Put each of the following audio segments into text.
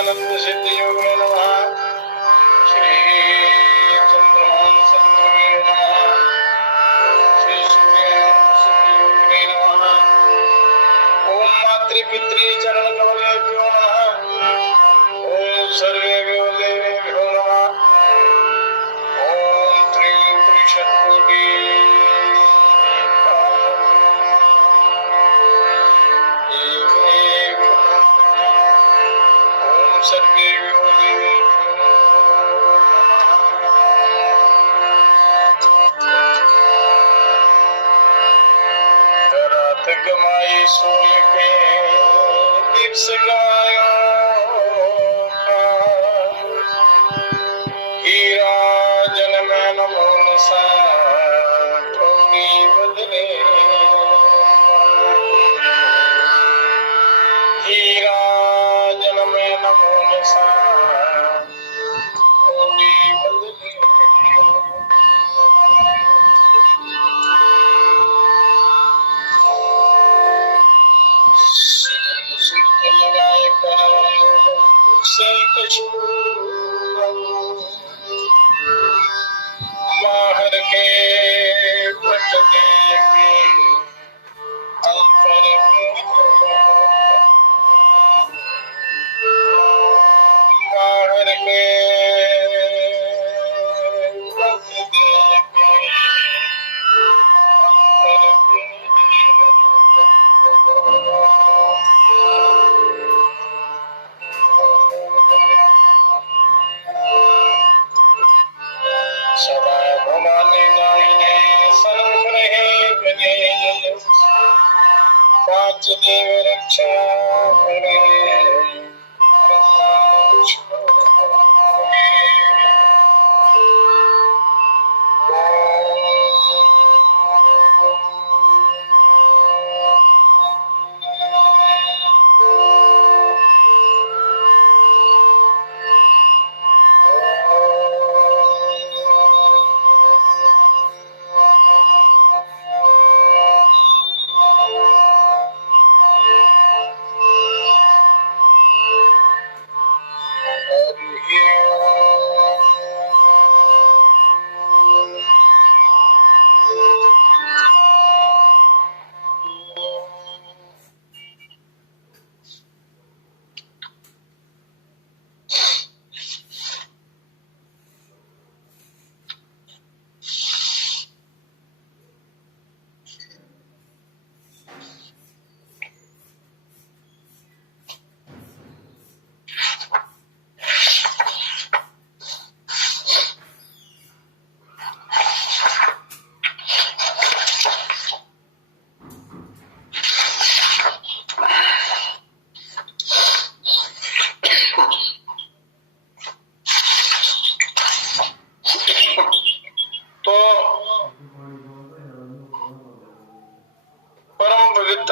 सच्चिदानंद सिद्धि योग नमः। श्री चंद्रहंस नमः। श्री सूर्यहंस सिद्धि योग नमः। ओम मातृपितृ चरण कमलेभ्यो नमः। ओम सर्वेभ्यो देवेभ्यो नमः। ओम त्रिपुरुषकोटि सर्वेभ्यो देवेभ्यो रात गमाई सोय के दिवस गमायो हीरा जन्म नमोन सा ठोनी बदले हीरा जन्म नमोन सा ठोनी बदले लगाए से कछु बाहर के पटके में अंतर बाहर के पटके में सदा भवानी गायने सनम रहे गणेश पांच देव रक्षा करे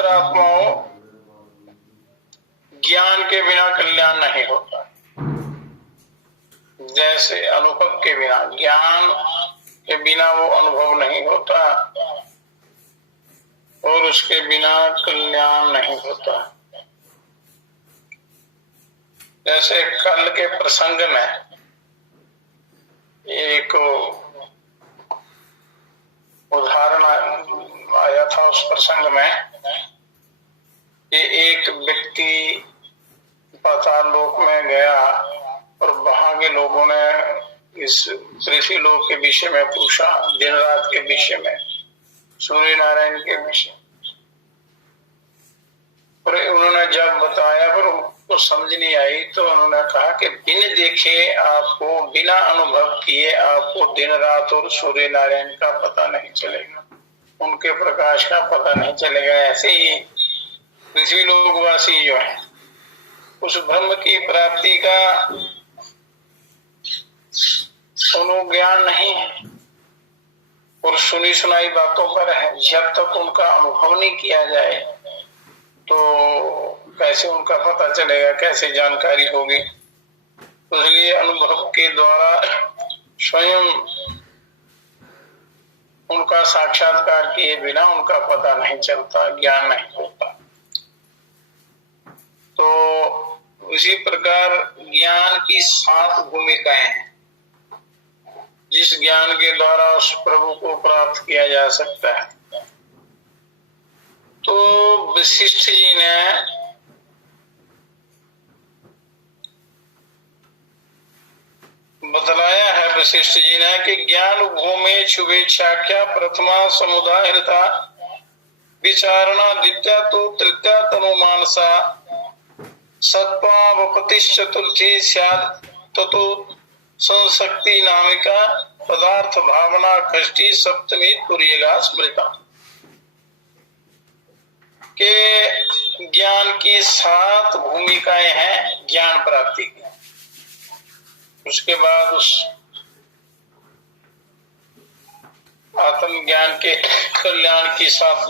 आत्माओं, ज्ञान के बिना कल्याण नहीं होता। जैसे अनुभव के बिना, ज्ञान के बिना वो अनुभव नहीं होता और उसके बिना कल्याण नहीं होता। जैसे कल के प्रसंग में एक उदाहरण आया था, उस प्रसंग में कि एक व्यक्ति पाताल लोक में गया और वहां के लोगों ने इस पृथ्वी लोक के विषय में पूछा, दिन रात के विषय में, सूर्य नारायण के विषय। और उन्होंने जब बताया पर उनको समझ नहीं आई, तो उन्होंने कहा कि बिन देखे आपको, बिना अनुभव किए आपको दिन रात और सूर्य नारायण का पता नहीं चलेगा, उनके प्रकाश का पता नहीं चलेगा। ऐसे ही पृथ्वी लोकवासी जो है उस ब्रह्म की प्राप्ति का उन्हें ज्ञान नहीं है और सुनी सुनाई बातों पर है। जब तक उनका अनुभव नहीं किया जाए तो कैसे उनका पता चलेगा, कैसे जानकारी होगी। इसलिए अनुभव के द्वारा स्वयं उनका साक्षात्कार किए बिना उनका पता नहीं चलता, ज्ञान नहीं होता। तो उसी प्रकार ज्ञान की 7 भूमिकाएं हैं जिस ज्ञान के द्वारा उस प्रभु को प्राप्त किया जा सकता है। तो वशिष्ठ जी ने बतलाया है, वशिष्ठ जी ने कि ज्ञान भूमि शुभेच्छाख्या प्रथमा समुदायता विचारणा द्वितीया तो तृतीया तनुमानसा सत्वावपतिश्चतुर्थी स्यात् ततो संशक्ति नामिका पदार्थ भावना खष्टी सप्तमी तुर्यगा स्मृता। के ज्ञान की 7 भूमिकाएं हैं ज्ञान प्राप्ति की। उसके बाद उस आत्म ज्ञान के कल्याण की 7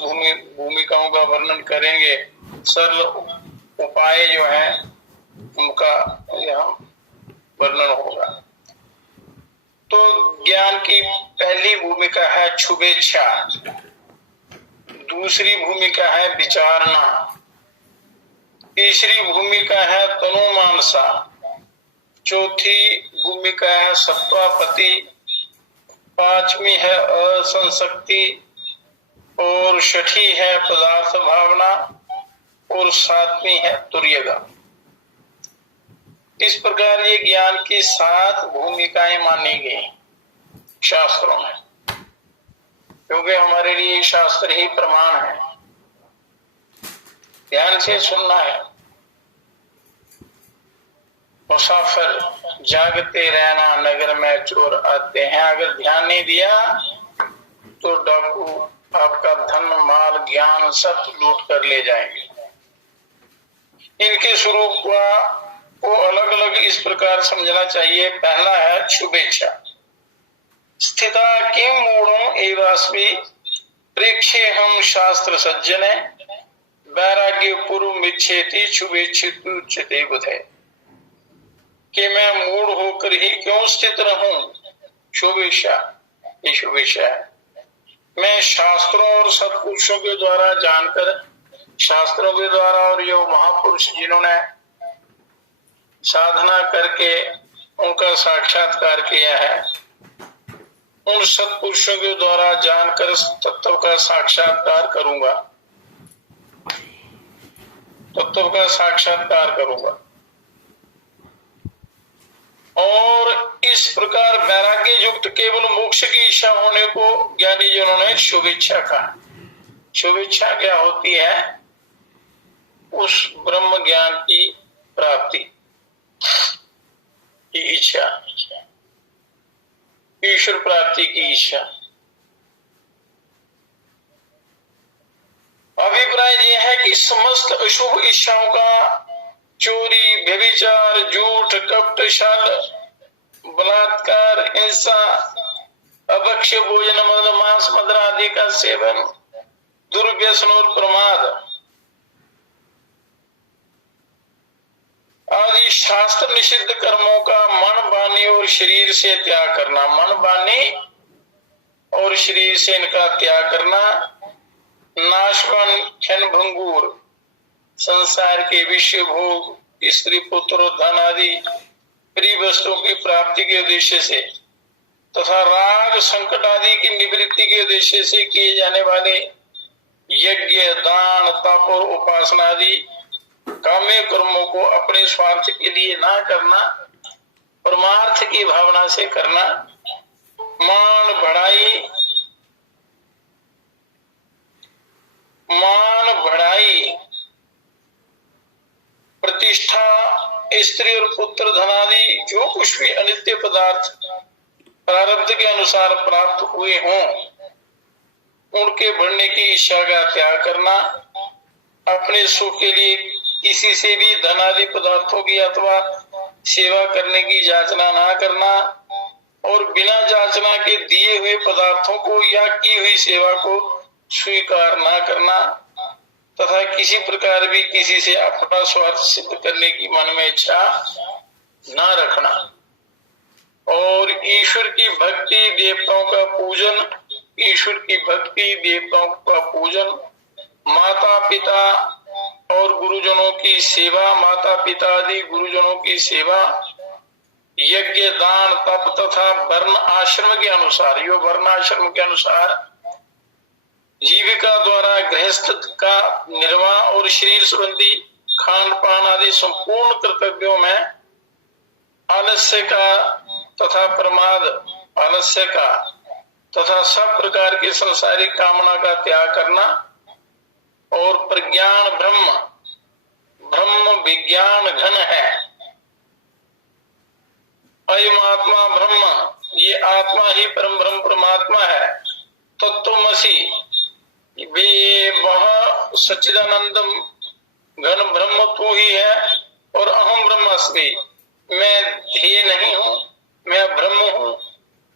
भूमिकाओं का वर्णन करेंगे। सरल उपाय जो है उनका यहाँ वर्णन होगा। तो ज्ञान की पहली भूमिका है शुभेच्छा, दूसरी भूमिका है विचारणा, तीसरी भूमिका है तनुमानसा, चौथी भूमिका है सत्वापति, 5वीं है असंशक्ति और 6ठी है पदार्थ भावना और 7वीं है तुर्यगा। इस प्रकार ये ज्ञान की 7 भूमिकाएं मानी गई शास्त्रों में, क्योंकि हमारे लिए शास्त्र ही प्रमाण है। ध्यान से सुनना है। मुसाफिर जागते रहना, नगर में चोर आते हैं। अगर ध्यान नहीं दिया तो डाकू आपका धन माल ज्ञान सब लूट कर ले जाएंगे। इनके स्वरूप को अलग अलग इस प्रकार समझना चाहिए। पहला है शुभेच्छा। स्थिता किम मूढ़ों एवास्मि प्रेक्षे हम शास्त्र सज्जने वैराग्य पूर्व मिच्छेति शुभेच्छित उच्यते बुधे। कि मैं मूढ़ होकर ही क्यों स्थित रहूं? शुभेच्छा, ये शुभेच्छा है। मैं शास्त्रों और सत्पुरुषों के द्वारा जानकर, शास्त्रों के द्वारा और ये महापुरुष जिन्होंने साधना करके उनका साक्षात्कार किया है, उन सत्पुरुषों के द्वारा जानकर तत्व का साक्षात्कार करूंगा, तत्व का साक्षात्कार करूंगा। और इस प्रकार वैराग्य युक्त केवल मोक्ष की इच्छा होने को ज्ञानी जनों ने शुभेच्छा कहा। शुभेच्छा क्या होती है? उस ब्रह्म ज्ञान की प्राप्ति की इच्छा, ईश्वर प्राप्ति की इच्छा। अभिप्राय यह है कि समस्त अशुभ इच्छाओं का, चोरी, व्यभिचार, झूठ, कपट, छल, बलात्कार, हिंसा, अभक्ष्य भोजन, मद, मांस, मदिरा आदि का सेवन, दुर्व्यसन और प्रमाद आदि शास्त्र निषिद्ध कर्मों का मन, वाणी और शरीर से त्याग करना। मन, वाणी और शरीर से इनका त्याग करना। नाशवान, क्षण भंगुर, संसार के विषय भोग, स्त्री, पुत्र, धन आदि प्रिय वस्तुओं की प्राप्ति के उद्देश्य से तथा राग, संकट आदि की निवृत्ति के उद्देश्य से किए जाने वाले यज्ञ, दान, तप और उपासना आदि काम्य कर्मों को अपने स्वार्थ के लिए ना करना, परमार्थ की भावना से करना। मान बढ़ाई, प्रतिष्ठा, स्त्री और पुत्र, धन आदि जो कुछ भी अनित्य पदार्थ प्रारब्ध के अनुसार प्राप्त हुए हों, उनके बढ़ने की इच्छा का त्याग करना। अपने सुख के लिए किसी से भी धन आदि पदार्थों की अथवा सेवा करने की याचना ना करना और बिना याचना के दिए हुए पदार्थों को या की हुई सेवा को स्वीकार ना करना तथा किसी प्रकार भी किसी से अपना स्वार्थ सिद्ध करने की मन में इच्छा ना रखना। और ईश्वर की भक्ति, देवताओं का पूजन, ईश्वर की भक्ति, देवताओं का पूजन, माता पिता और गुरुजनों की सेवा, माता पिता आदि गुरुजनों की सेवा, यज्ञ दान तप तथा वर्ण आश्रम के अनुसार, यो वर्ण आश्रम के अनुसार जीविका द्वारा गृहस्थ का निर्वाह और शरीर संबंधी खान पान आदि संपूर्ण कर्तव्यों में आलस्य का तथा प्रमाद आलस्य का तथा सब प्रकार की संसारिक कामना का त्याग करना और प्रज्ञान ब्रह्म ब्रह्म विज्ञान घन है। अयम आत्मा ब्रह्म, ये आत्मा ही परम ब्रह्म परमात्मा है। तत्वमसि, वे वह सच्चिदानंदम घन ब्रह्म तू ही है। और अहम ब्रह्मास्मि, मैं ध्येय नहीं हूं, मैं ब्रह्म हूं।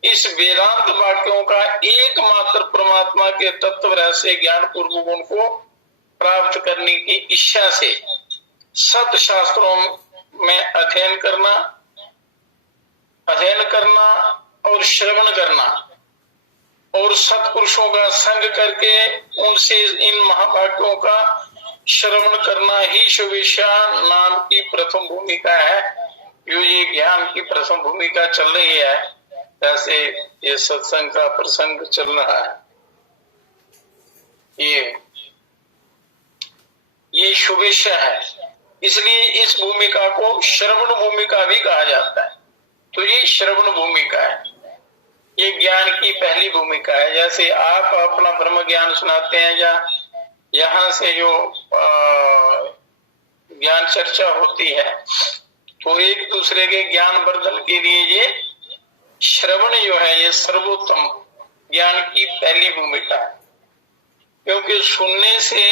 इस वेदांत वाक्यों का एकमात्र परमात्मा के तत्व रहस्य ज्ञान पूर्वक उनको प्राप्त करने की इच्छा से सत शास्त्रों में अध्ययन करना और श्रवण करना और सत्पुरुषों का संग करके उनसे इन महावाक्यों का श्रवण करना ही शुभेच्छा नाम की प्रथम भूमिका है। जो ये ज्ञान की प्रथम भूमिका चल रही है, जैसे ये सत्संग का प्रसंग चल रहा है, ये शुभेच्छा है। इसलिए इस भूमिका को श्रवण भूमिका भी कहा जाता है। तो ये श्रवण भूमिका है, ये ज्ञान की पहली भूमिका है। जैसे आप अपना ब्रह्म ज्ञान सुनाते हैं या यहाँ से जो ज्ञान चर्चा होती है, तो एक दूसरे के ज्ञान वर्धन के लिए ये श्रवण जो है ये सर्वोत्तम ज्ञान की पहली भूमिका है। क्योंकि सुनने से,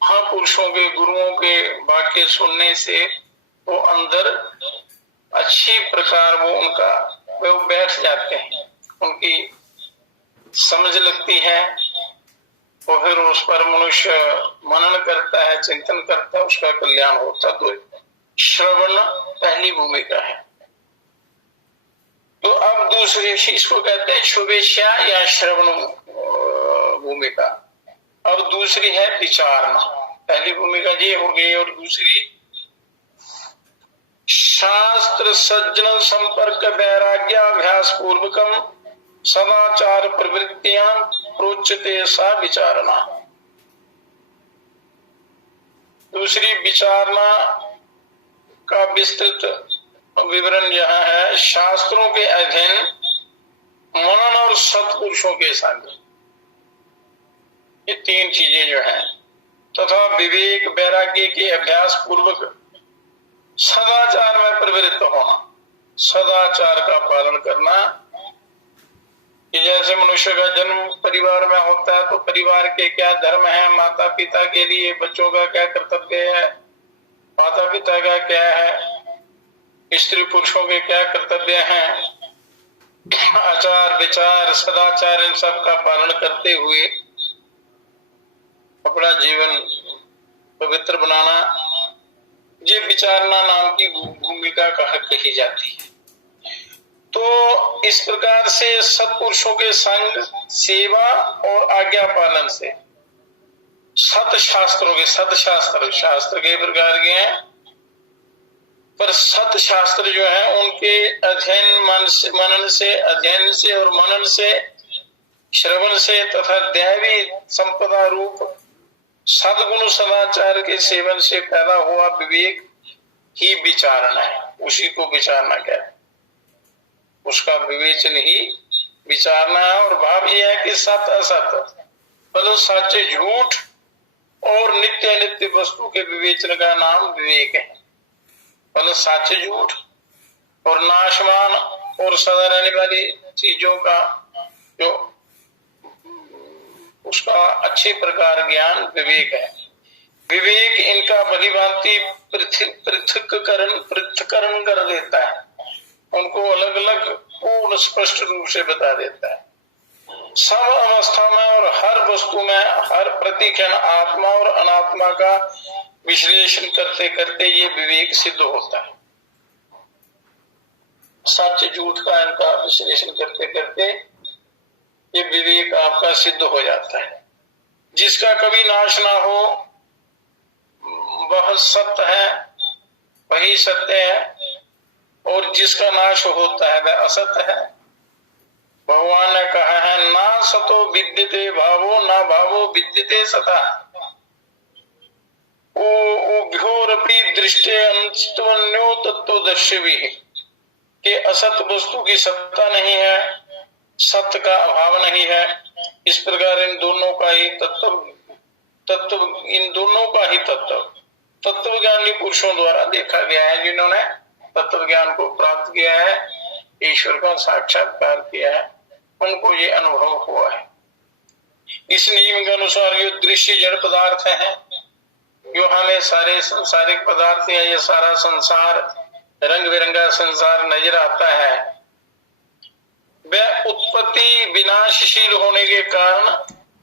महापुरुषों के गुरुओं के वाक्य सुनने से वो अंदर अच्छी प्रकार वो बैठ जाते हैं, उनकी समझ लगती है और फिर उस पर मनुष्य मनन करता है, चिंतन करता है, उसका कल्याण होता है। तो श्रवण पहली भूमिका है। तो अब दूसरी, इसको कहते हैं शुभेच्छा या श्रवण भूमिका। अब दूसरी है विचारना। पहली भूमिका ये हो गई और दूसरी शास्त्र सज्जन संपर्क वैराग्याभ्यास पूर्वकम सदाचार प्रवृत्तियां प्रोच्यते सा विचारणा। दूसरी विचारणा का विस्तृत विवरण यह है, शास्त्रों के अध्ययन, मनन और सत्पुरुषों के संग, ये तीन चीजें जो हैं, तथा विवेक वैराग्य के अभ्यास पूर्वक सदाचार में प्रवृत्त होना, सदाचार का पालन करना। कि जैसे मनुष्य का जन्म परिवार में होता है तो परिवार के क्या धर्म है, माता पिता के लिए बच्चों का क्या कर्तव्य है, माता पिता का क्या है, स्त्री पुरुषों के क्या कर्तव्य हैं, आचार विचार सदाचार, इन सब का पालन करते हुए अपना जीवन पवित्र बनाना, ये विचारना नाम की भूमिका कही जाती है। तो इस प्रकार से सत्पुरुषों के संग, सेवा और आज्ञा पालन से सतशास्त्रों के, सतशास्त्र शास्त्र के प्रकार के हैं, पर सत शास्त्र जो है उनके अध्ययन मनन से, अध्ययन से और मनन से, श्रवण से तथा दैवी संपदा रूप सद्गुण सदाचार के सेवन से पैदा हुआ विवेक ही विचारणा है। उसी को विचारना कहते हैं, उसका विवेचन ही विचारना है। और भाव यह है कि सत असत, मतलब सच्चे झूठ और नित्य नित्य वस्तु के विवेचन का नाम विवेक है। मतलब सच झूठ और नाशवान और सदा रहने वाली चीजों का जो उसका अच्छी प्रकार ज्ञान विवेक है। विवेक इनका भलीभांति पृथक्करण कर देता है, उनको अलग अलग पूर्ण स्पष्ट रूप से बता देता है। सब अवस्था में और हर वस्तु में हर प्रतिक्षण आत्मा और अनात्मा का विश्लेषण करते करते ये विवेक सिद्ध होता है। सच झूठ का इनका विश्लेषण करते करते ये विवेक आपका सिद्ध हो जाता है। जिसका कभी नाश ना हो, वह सत्य है, वही सत्य है, और जिसका नाश होता है वह असत्य है। भगवान ने कहा है ना सतो विद्यते भावो ना भावो विद्यते सता। उभयोरपि दृष्टे अंतन्यो तत्वदर्शिभिः कि असत वस्तु की सत्ता नहीं है, सत्य का अभाव नहीं है। इस प्रकार इन दोनों का ही तत्व ज्ञानी पुरुषों द्वारा देखा गया है, जिन्होंने तत्व ज्ञान को प्राप्त किया है, ईश्वर का साक्षात्कार किया है, उनको ये अनुभव हुआ है। इस नियम के अनुसार ये दृश्य जड़ पदार्थ है, जो हमें सारे संसारिक पदार्थ या ये सारा संसार, रंग बिरंगा संसार नजर आता है, वह उत्पत्ति विनाशशील होने के कारण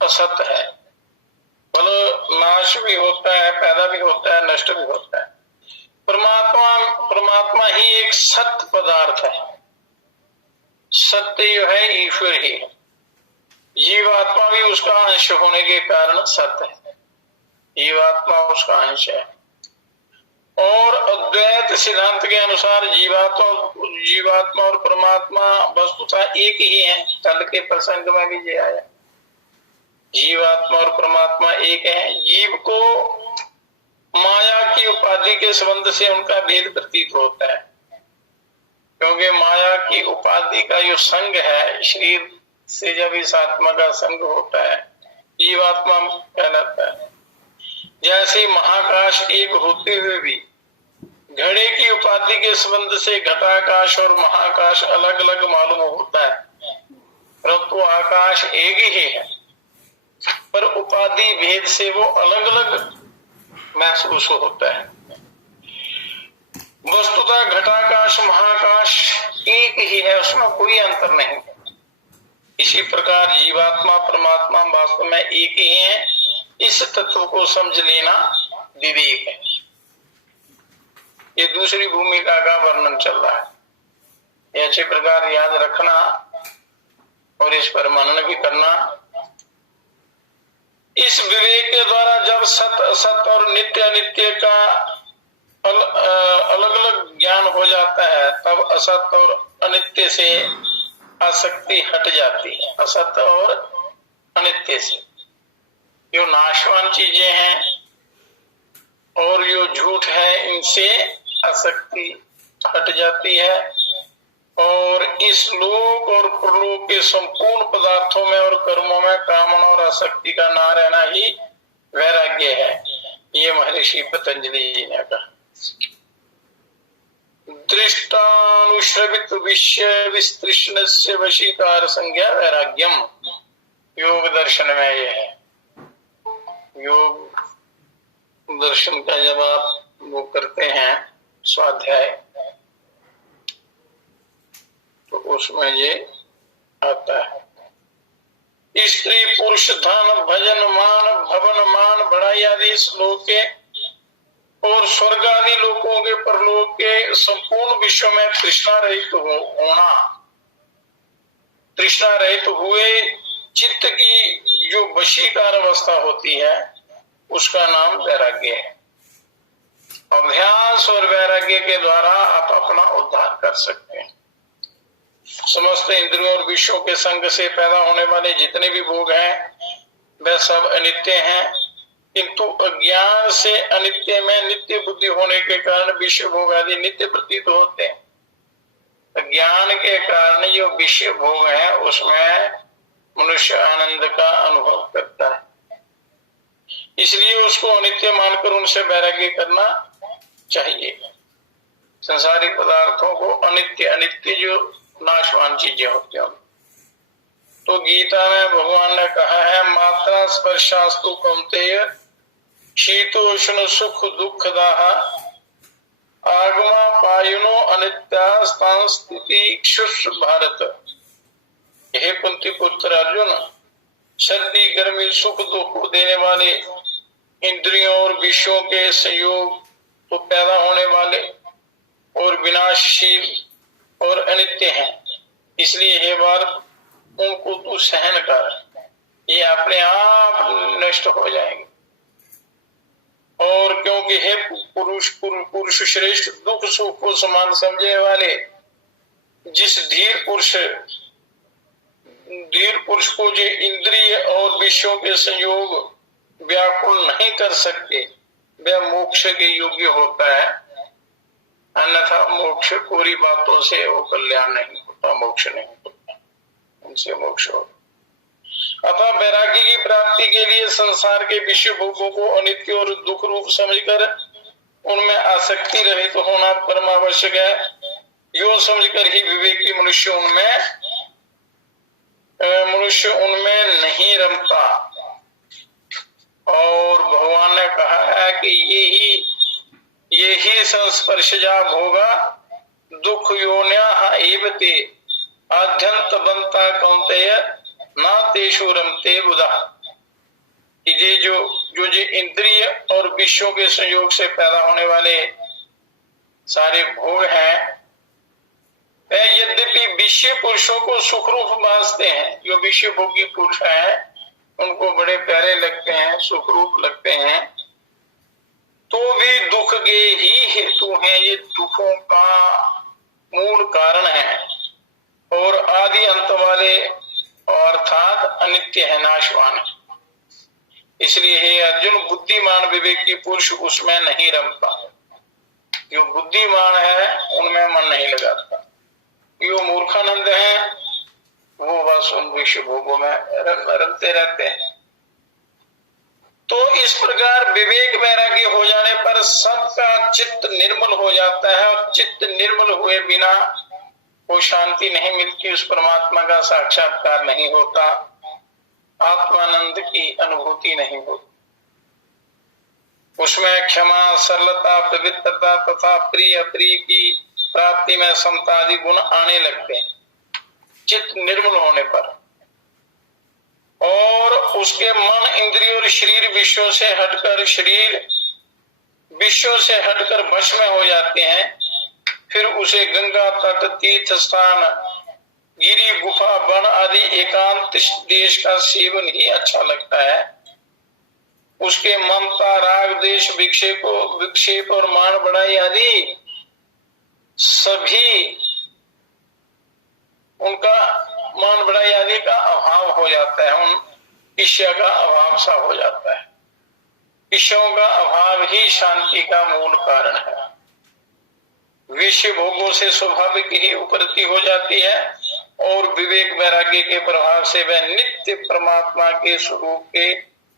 असत है। मतलब नाश भी होता है, पैदा भी होता है, नष्ट भी होता है। परमात्मा ही एक सत्य पदार्थ है। सत्य जो है ईश्वर ही है। जीवात्मा भी उसका अंश होने के कारण सत्य है। जीवात्मा उसका अंश है। और अद्वैत सिद्धांत के अनुसार जीवात्मा और परमात्मा वस्तुतः एक ही है। कल के प्रसंग में भी ये आया, जीवात्मा और परमात्मा एक है। जीव को माया की उपाधि के संबंध से उनका भेद प्रतीत होता है, क्योंकि माया की उपाधि का जो संग है, शरीर से जब इस आत्मा का संग होता है, जीवात्मा कहलाता है। जैसे महाकाश एक होते हुए भी घड़े की उपाधि के संबंध से घटाकाश और महाकाश अलग अलग मालूम होता है, परंतु आकाश एक ही है, पर उपाधि भेद से वो अलग अलग महसूस होता है। वस्तुतः घटाकाश महाकाश एक ही है, उसमें कोई अंतर नहीं है। इसी प्रकार जीवात्मा परमात्मा वास्तव में एक ही है। इस तत्व को समझ लेना विवेक है। ये दूसरी भूमिका का वर्णन चल रहा है, ये अच्छे प्रकार याद रखना और इस पर मनन भी करना। इस विवेक के द्वारा जब सत असत और नित्य अनित्य का अलग अलग ज्ञान हो जाता है, तब असत और अनित्य से आसक्ति हट जाती है। असत और अनित्य से जो नाशवान चीजें हैं और जो झूठ है, इनसे आसक्ति हट जाती है, और इस लोक और परलोक के संपूर्ण पदार्थों में और कर्मों में कामना और आसक्ति का ना रहना ही वैराग्य है। ये महर्षि पतंजलि जी ने कहा। दृष्टानुश्रवित विषय विस्तृष्णस्य वशीकार संज्ञा वैराग्यम, योग दर्शन में ये है। योग दर्शन का जब आप वो करते हैं स्वाध्याय, तो उसमें ये आता है। स्त्री पुरुष धन भजन मान भवन मान बड़ाई आदि श्लोक के और स्वर्ग आदि लोकों के परलोक के संपूर्ण विश्व में तृष्णा रहित होना, तृष्णा रहित हुए चित्त की जो वशीकार अवस्था होती है, उसका नाम वैराग्य है। अभ्यास और वैराग्य के द्वारा आप अपना उद्धार कर सकते हैं। समस्त इंद्रियों और विषयों के संग से पैदा होने वाले जितने भी भोग हैं, वे सब अनित्य हैं, किंतु अज्ञान से अनित्य में नित्य बुद्धि होने के कारण विषय भोग आदि नित्य प्रतीत होते हैं। ज्ञान के कारण जो विषय भोग है, उसमें मनुष्य आनंद का अनुभव करता है, इसलिए उसको अनित्य मानकर उनसे वैराग्य करना चाहिए। संसारिक पदार्थों को अनित्य अनित्य जो नाशवान चीजें होती हैं। तो गीता में भगवान ने कहा है, मात्रा स्पर्शास्तु कौन्तेय शीतोष्ण सुख दुखदाः आगमा पायुनो अनित्या स्थिति भारत। हे कुंती पुत्र अर्जुन, सर्दी गर्मी सुख दुख देने वाले इंद्रियों और विषयों के संयोग तो पैदा होने वाले और विनाशशील और अनित्य हैं, इसलिए हे भारत उनको तू सहन कर, ये अपने आप नष्ट हो जाएंगे। और क्योंकि क्योंकि हे पुरुष श्रेष्ठ, दुख सुख को समान समझने वाले जिस धीर पुरुष को जो इंद्रिय और विषयों के संयोग व्याकुल नहीं कर सकते, वह मोक्ष के योग्य होता है। अन्यथा मोक्ष पूरी बातों से वो कल्याण नहीं होता, मोक्ष नहीं होता, उनसे मोक्ष होता। अतः वैराग्य की प्राप्ति के लिए संसार के विषय भोगों को अनित्य और दुख रूप समझकर उनमें आसक्ति रहित तो होना परम आवश्यक है। यो समझकर ही विवेकी मनुष्य उनमें नहीं रमता। और भगवान ने कहा है कि यही संस्पर्शजा भोगा दुख योन्या एवते आद्यंत बनता कौंतेय ना तेषु रमते बुधा। ये जो इंद्रिय और विषयों के संयोग से पैदा होने वाले सारे भोग हैं, यद्यपि विषय पुरुषों को सुख रूप भासते हैं, जो विषय भोगी पुरुष हैं उनको बड़े प्यारे लगते हैं, सुख रूप लगते हैं, तो भी दुख के ही हेतु हैं। ये दुखों का मूल कारण है और आदि अंत वाले अर्थात अनित्य है, नाशवान है। इसलिए हे अर्जुन, बुद्धिमान विवेकी पुरुष उसमें नहीं रमता। जो बुद्धिमान है उनमें मन नहीं लगाता। जो मूर्खानंद है वो बस उन विषय भोगों में रमते रहते हैं। तो इस प्रकार विवेक वैराग्य हो जाने पर सबका चित्त निर्मल हो जाता है और चित्त निर्मल हुए बिना वो शांति नहीं मिलती, उस परमात्मा का साक्षात्कार नहीं होता, आत्मानंद की अनुभूति नहीं होती। उसमें क्षमा, सरलता, पवित्रता तथा प्रिय अप्रिय की प्राप्ति में समता आदि गुण आने लगते हैं चित्त निर्मल होने पर। और उसके मन, इंद्रिय और शरीर विषयों से हटकर वश में हो जाते हैं। फिर उसे गंगा तट, तीर्थ स्थान, गिरी, गुफा, वन आदि एकांत देश का सेवन ही अच्छा लगता है। उसके ममता, राग, देश, विक्षेप और मान बढ़ाई आदि सभी उनका मान बढ़ाई आदि का अभाव हो जाता है, उन ईर्ष्या का अभाव सा हो जाता है। विषयों का अभाव ही शांति का मूल कारण है। विषय भोगों से स्वाभाविक ही उपरति हो जाती है और विवेक वैराग्य के प्रभाव से वह नित्य परमात्मा के स्वरूप के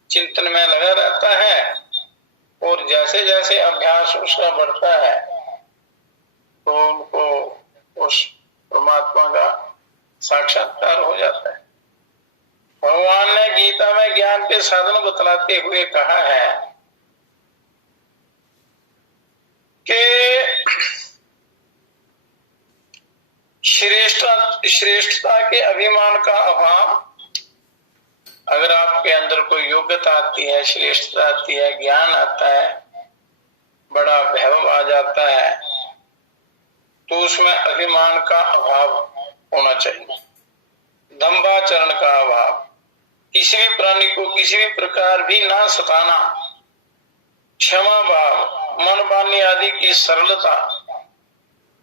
चिंतन में लगा रहता है। और जैसे जैसे अभ्यास उसका बढ़ता है तो उनको उस परमात्मा का साक्षात्कार हो जाता है। भगवान ने गीता में ज्ञान के साधन बतलाते हुए कहा है कि श्रेष्ठता के अभिमान का अभाव, अगर आपके अंदर कोई योग्यता आती है, श्रेष्ठता आती है, ज्ञान आता है, बड़ा वैभव आ जाता है, तो उसमें अभिमान का अभाव होना चाहिए, दंभाचरण का अभाव, किसी भी प्राणी को किसी भी प्रकार भी ना सताना, क्षमा भाव, मन वाणी आदि की सरलता,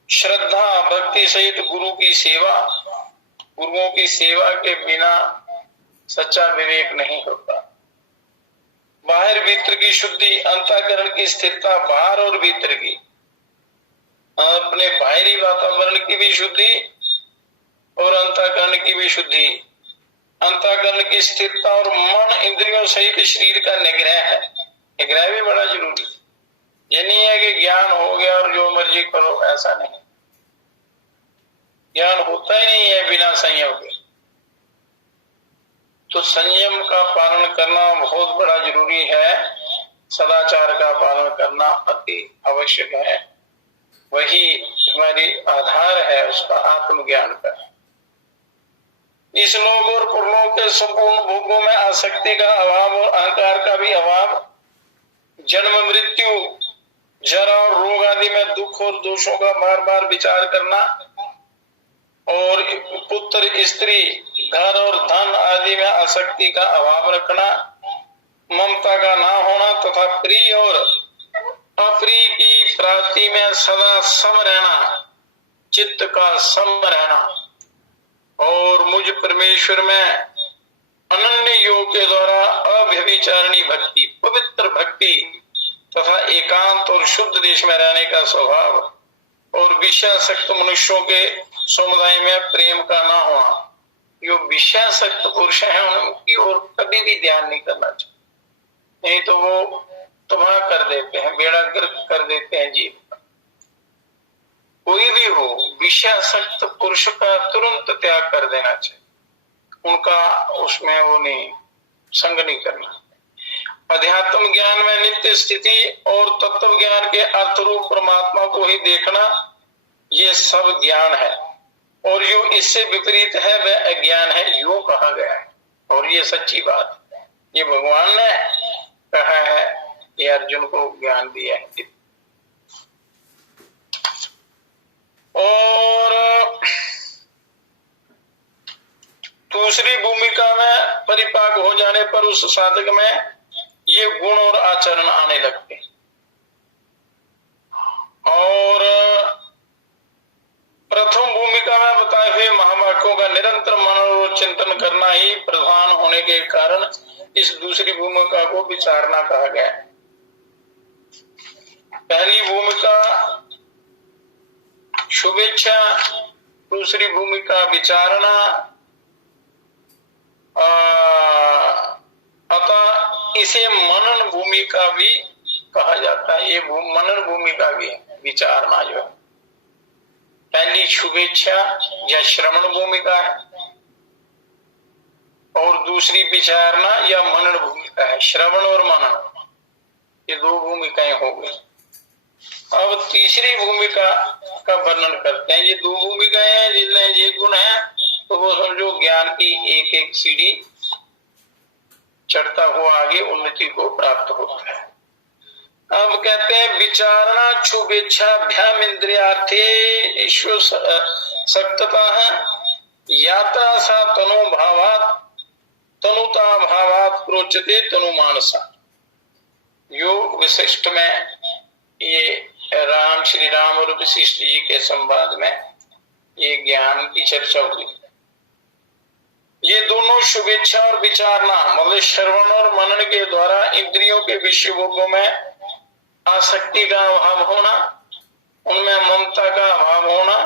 श्रद्धा भक्ति सहित गुरु की सेवा। गुरुओं की सेवा के बिना सच्चा विवेक नहीं होता। बाहर भीतर की शुद्धि, अंतःकरण की स्थिरता, बाहर और भीतर की, अपने बाहरी वातावरण की भी शुद्धि और अंतःकरण की भी शुद्धि, अंतःकरण की स्थिरता और मन इंद्रियों सहित शरीर का निग्रह है। निग्रह भी बड़ा जरूरी है। ये नहीं है कि ज्ञान हो गया और जो मर्जी करो, ऐसा नहीं। ज्ञान होता ही नहीं है बिना संयम के। तो संयम का पालन करना बहुत बड़ा जरूरी है। सदाचार का पालन करना अति आवश्यक है। वही हमारी आधार है उसका, आत्मज्ञान का। इस लोक और परलोक के संपूर्ण भोगों में आसक्ति का अभाव और अहंकार का भी अभाव, जन्म मृत्यु, जरा और रोग आदि में दुख और दोषों का बार बार विचार करना, और पुत्र, स्त्री, घर और धन आदि में आसक्ति का अभाव रखना, ममता का ना होना तथा प्रिय और शांति में सदा सम रहना, चित्त का सम रहना और मुझ परमेश्वर में अनन्य योग के द्वारा अव्यभिचारिणी भक्ति, पवित्र भक्ति तथा एकांत और शुद्ध देश में रहने का स्वभाव और विषयासक्त मनुष्यों के समुदाय में प्रेम का ना होना। जो विषयासक्त पुरुष हैं उनकी ओर कभी भी ध्यान नहीं करना चाहिए, नहीं तो वो तबाह कर देते हैं, बेड़ा गर्क कर देते हैं जीव का। कोई भी हो, विषयासक्त पुरुष का तुरंत त्याग कर देना चाहिए, उनका उसमें वो नहीं, संग नहीं करना। अध्यात्म ज्ञान में नित्य स्थिति और तत्व ज्ञान के अर्थ रूप परमात्मा को ही देखना, ये सब ज्ञान है और जो इससे विपरीत है वह अज्ञान है, यूं कहा गया है। और ये सच्ची बात है, ये भगवान ने कहा है, ये अर्जुन को ज्ञान दिया है। और दूसरी भूमिका में परिपाक हो जाने पर उस साधक में ये गुण और आचरण आने लगते हैं। और प्रथम भूमिका में बताए हुए महावाक्यों का निरंतर मनन और चिंतन करना ही प्रधान होने के कारण इस दूसरी भूमिका को विचारना कहा गया है। पहली भूमिका शुभेच्छा, दूसरी भूमिका विचारना, अतः इसे मनन भूमिका भी कहा जाता है। ये मनन भूमिका भी है, विचारना जो है। पहली शुभेच्छा या श्रवण भूमिका है और दूसरी विचारना या मनन भूमिका है। श्रवण और मनन ये दो भूमिकाएं हो गई। अब तीसरी भूमिका का वर्णन करते हैं। ये दो भूमिकाएं हैं जिनमें ये गुण है, तो वो समझो ज्ञान की एक एक सीढ़ी चढ़ता हुआ आगे उन्नति को प्राप्त होता है। अब कहते हैं विचारणा क्षुभेच्छाभ्याम इंद्रियार्थे ईश्वर सक्तता है, यात्रा सा तनु भावात तनुता भावात प्रोचते तनु मानसा। योग विशिष्ट में ये राम, श्री राम और वशिष्ठ जी के संवाद में ये ज्ञान की चर्चा हुई। ये दोनों शुभेच्छा और विचारना मतलब श्रवण और मनन के द्वारा इंद्रियों के विषय भोगों में आसक्ति का अभाव होना, उनमें ममता का अभाव होना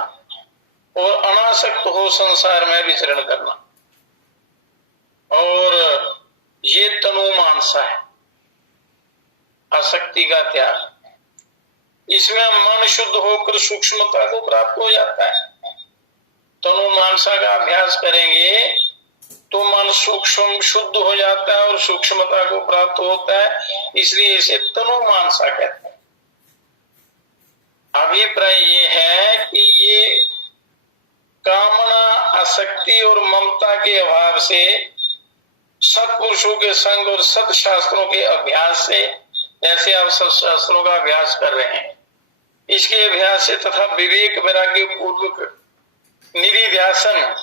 और अनासक्त हो संसार में विचरण करना, और ये तनु मानसा है, आसक्ति का त्याग। इसमें मन शुद्ध होकर सूक्ष्मता को प्राप्त हो जाता है। तनु मानसा का अभ्यास करेंगे तो मन सूक्ष्म शुद्ध हो जाता है और सूक्ष्मता को प्राप्त होता है, इसलिए इसे तनु मानसा कहते हैं। अभिप्राय ये है कि ये कामना, आसक्ति और ममता के अभाव से सत्पुरुषों के संग और सत शास्त्रों के अभ्यास से, जैसे आप सत शास्त्रों का अभ्यास कर रहे हैं, इसके अभ्यास से तथा विवेक वैराग्य पूर्वक निधि ध्यासन